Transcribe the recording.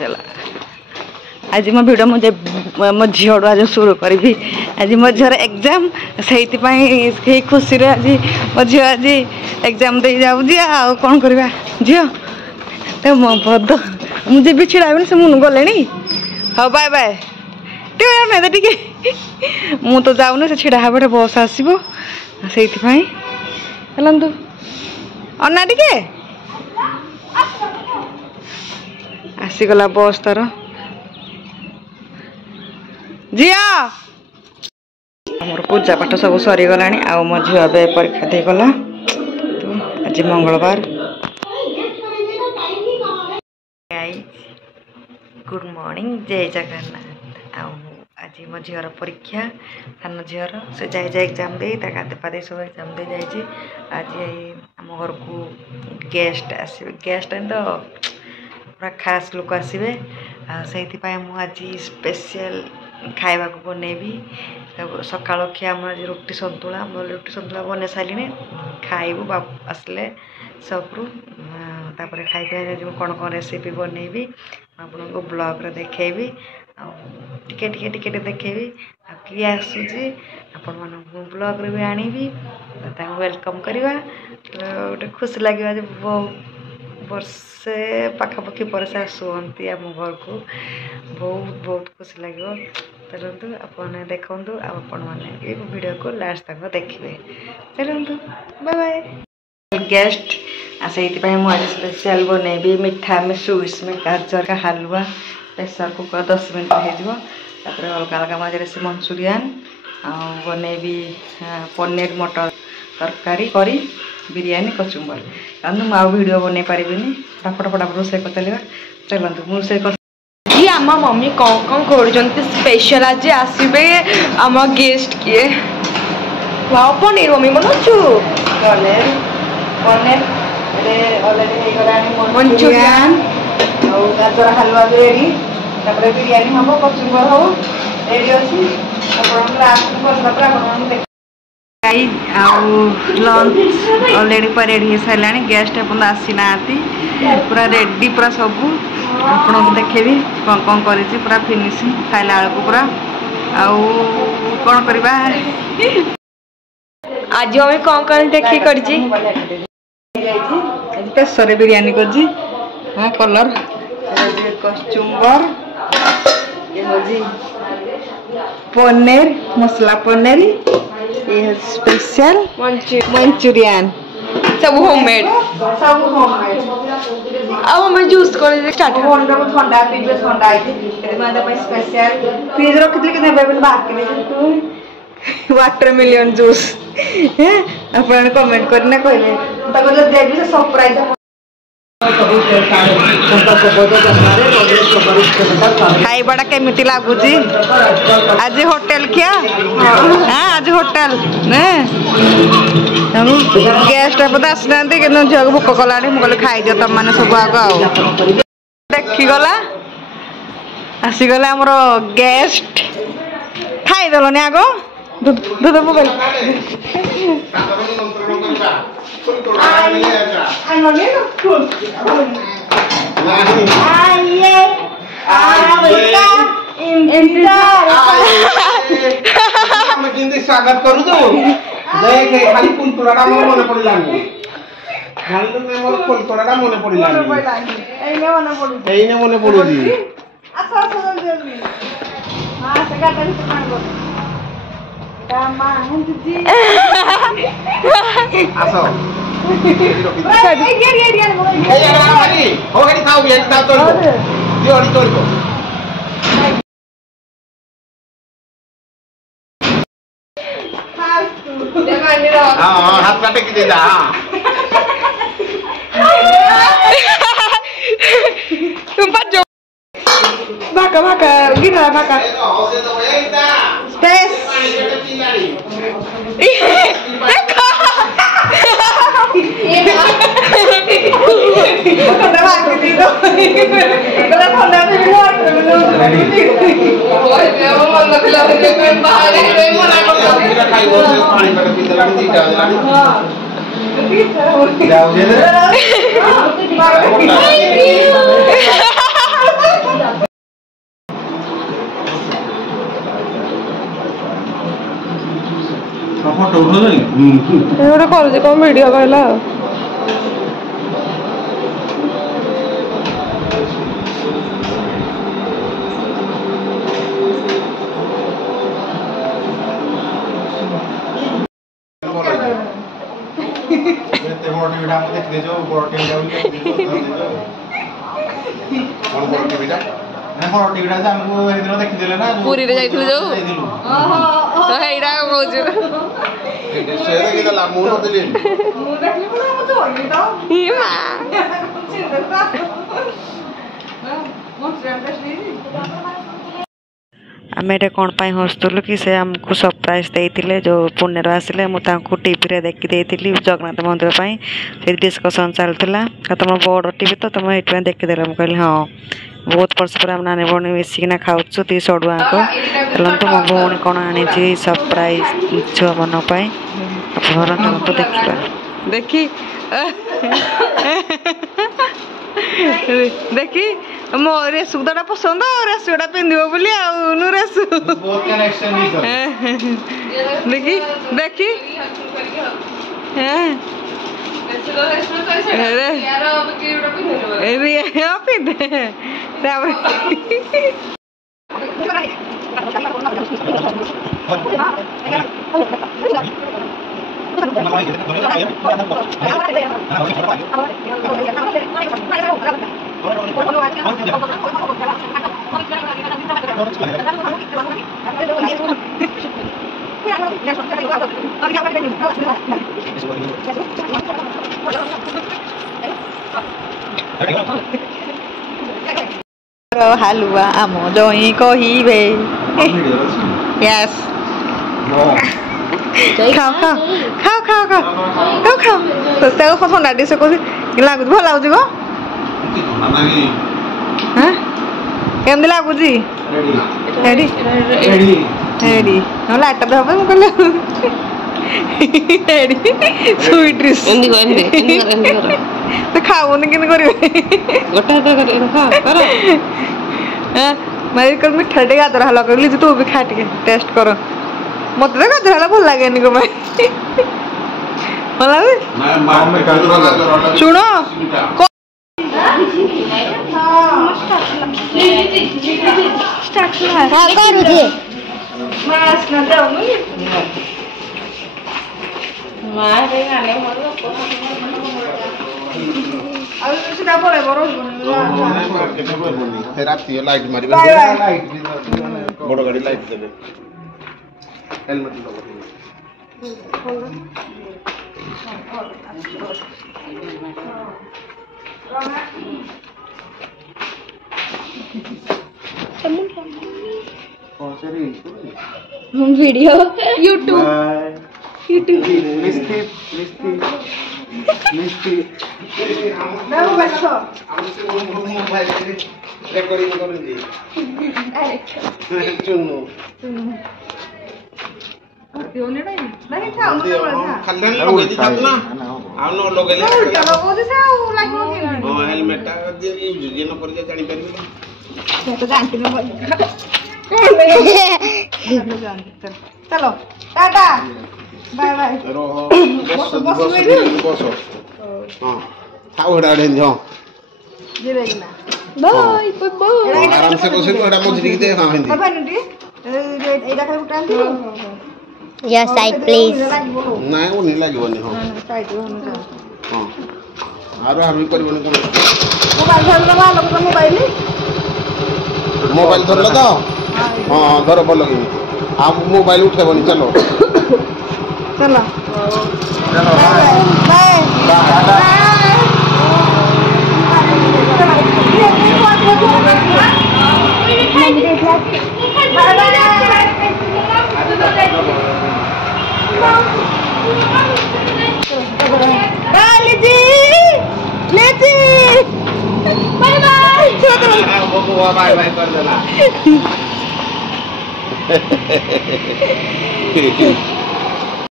चला आज मो भिड मुझे मो झील आज शुरू करी आज मो झीर एग्जाम से खुशी रे आज मो झी आज एग्जाम दे जाऊँगी आ कौन करवा झील तो मो बद मुझे भी छिड़ा से मुन गले हाँ बाय बाय टे मु तो जाऊनी से छिड़ा हाबटे बस आसो से चलतु अन्ना टे आसीगला बस तार झिया आमर पूजा पाठ सब सरीगला आ मो झी ए परीक्षा दे गला तो आज मंगलवार गुड मॉर्निंग जय जगन्नाथ आज मो झीर परीक्षा सान झीर से जाए एग्जाम दे गाधे पाधे सब एग्जाम दे जाए आज आम घर को गेस्ट आसवे गेस्ट तो पूरा खास लोक आसवे से आज स्पेशल खाइबा को बनैबी सकाल खिया रुटी सन्तुला रुटी सन्तुला बन सारे खाइबू आसले सबरू तापर खाई कौन कौन रेसिपी बनैबी आपको ब्लॉग रे देखेबी टिके देखेबी किए आसूची आपण मानक ब्लॉग रे भी आनीबी वेलकम करवा गोटे खुशी लगे वर्षे पाखापाखि पर से आसुँच आम घर को बहुत बहुत खुशी लगे चलतु आपने देखु आपण मैंने वीडियो को लास्ट तक देखिए चलतु बाय बाय गेस्ट से मुझे स्पेशल बनैबी मीठा में स्वीट्स में गाजर का हलवा प्रेसर कुकर 10 मिनट हो अलग अलग मजे से मंचूरियन बनैबी पनीर मटर तरकारी करी बिरयानी कचुम्बर कारण मुझे वीडियो बन पारि फटाफट रोसे कर चलवा चलतु मुझे आम मम्मी कौन कौन कर स्पेशल आज आसबे आम गेस्ट किए वाओ पनीर मम्मी बनाचु पनीर पनीर मंचूरियन गाजर हलवा भी रेडी तापर बिरयानी हम कचुम्बर हम रेडी अच्छी लंच अलरेडी पूरा रेडी हो सारा गेस्ट अपन आसी ना पूरा रेडी पूरा सब आपको देखेबी कौन कौन कर पूरा फिनिशिंग खाइला बेलू पूरा आउ कौन करवा आज हमें कौन कौन देखी कर प्रेसर बिरयानी कर हाँ कलर कचुम्बर पनीर मसला पनीर ये स्पेशल मंचूरियन सब होममेड अब हमें जूस कर स्टार्ट ठंडा पीबे ठंडा स्पेशल फ्रिज रखी कि बाहर वाटरमेलन जूस आप कमेंट करना कहले देवी से सरप्राइज खाइबाटा केमिति लागुची आज होटल क्या हाँ आज होटल गेस्ट आप आसना कि झील भोक कला मुझे खाई तुम मैंने सब आग देखीगला आसीगला आमर गेस्ट खाईदेलनि आग दूध मोबाइल स्वागत करू खाली कुलतोड़ा मन पड़ा कुलतोड़ा मन पड़ा मन पड़ी हाथ काटे की दे तुम जो भाका भाका गिरा भाका स्पेस देखो ଫଟୋ ଉଠଉଛନ୍ତି ଗୋଟେ କରୁଛି କଣ ଭିଡ଼ିଓ କହିଲା ଆଉ ଏତେ ବଡ଼ ଟିଭିଟା ଆମେ ଦେଖିଦେଇଛୁ ବଡ଼ ଟିଭିଟା କ'ଣ ବଡ଼ ଟିଭିଟା ମାନେ ବଡ଼ ଟିଭିଟା ଯେ ଆମକୁ ସେଦିନ ଦେଖିଦେଲେ ନା ପୁରୀରେ ଯାଇଥିଲୁ ଯୋଉ ତ ହେଇଟା କହୁଛୁ ସେ ଦେଖିଦେଲା ମୁଁ ନଥିଲି ଇ ମା ଆମେ ଏଇଟା କ'ଣ ପାଇଁ ହସୁଥିଲୁ କି ସେ ଆମକୁ ସରପ୍ରାଇଜ୍ ଦେଇଥିଲେ ଯେଉଁ ପୁନେରୁ ଆସିଲେ ମୁଁ ତାଙ୍କୁ ଟିଭିରେ ଦେଖିଦେଇଥିଲି ଜଗନ୍ନାଥ ମନ୍ଦିର ପାଇଁ ସେଠି ଡିସ୍କସନ୍ ଚାଲିଥିଲା ଆଉ ତୁମ ବଡ଼ ଟିଭି ତ ତୁମେ ଏଇଥିପାଇଁ ଦେଖିଦେଲ ମୁଁ କହିଲି ହଁ ବହୁତ ବର୍ଷ ପରେ ଆମେ ନାନୀ ଭଉଣୀ ମିଶିକିନା ଖାଉଛୁ ଦୁଇ ସଡ଼ୁଆଙ୍କ ଚାଲନ୍ତୁ ମୋ ଭଉଣୀ କ'ଣ ଆଣିଛି ସରପ୍ରାଇଜ୍ ଛୁଆମାନଙ୍କ ପାଇଁ ଆପଣ ଚାଲନ୍ତୁ ଦେଖିବା ଦେଖି ଦେଖି ମୋ ରେସୁଟା ପସନ୍ଦ ରେସୁଟା ପିନ୍ଧିବ ବୋଲି ଆଉ ନୁ ରେସୁ ଦେଖି ଦେଖି ପିନ୍ଧେ ତାପରେ ହାଲୁଆ ଆମ ଜଇଁ କହିବେ ୟେସ୍ ଖାଅ ଖାଅ ଖାଅ ଖାଅ ଖାଅ ଖାଅ ଖାଅ ତାକୁ ଥଣ୍ଡା ଟିକେ ସେ କହୁଛି ଲାଗୁଛି ଭଲ ଲାଗୁଛି ଗ କେମିତି ଲାଗୁଛି ରେଡ଼ି ରେଡ଼ି ନହେଲେ ଲାଇଟ୍ଟା ଦେବା ପାଇଁ ମୁଁ କହିଲି ରେଡ଼ି ସୁଇଟ୍ ଡ୍ରିସ୍ ଖାଉନି କେମିତି କରିବେ ଗୋଟେ ହାତ ମିଠା ଟିକେ ଗାଜର ହେଲା କହିଲି ତୁ ବି ଖା ଟିକେ ଟେଷ୍ଟ କର ମତେ ତ ଗାଜର ହେଲା ଭଲ ଲାଗେନି କଣ ପାଇଁ ଭଲ ଲାଗେ ଶୁଣ ରାତି ଲାଇଟ୍ ମାରିବେ ବଡ଼ ଗାଡ଼ି ଲାଇଟ୍ ଦେବେ ହେଲମେଟ୍ वीडियो यूट्यूब चलो टाटा बाय बाय बाय आराम से बसे तो मझे दे Your side, please. ना वो नहीं लागोनी हां हां आरो हम करबनी मोबाइल धर लो तो हां धर बोल लगी आप मोबाइल उठेबनी चलो चलो चलो बाय बाय बाय कर देना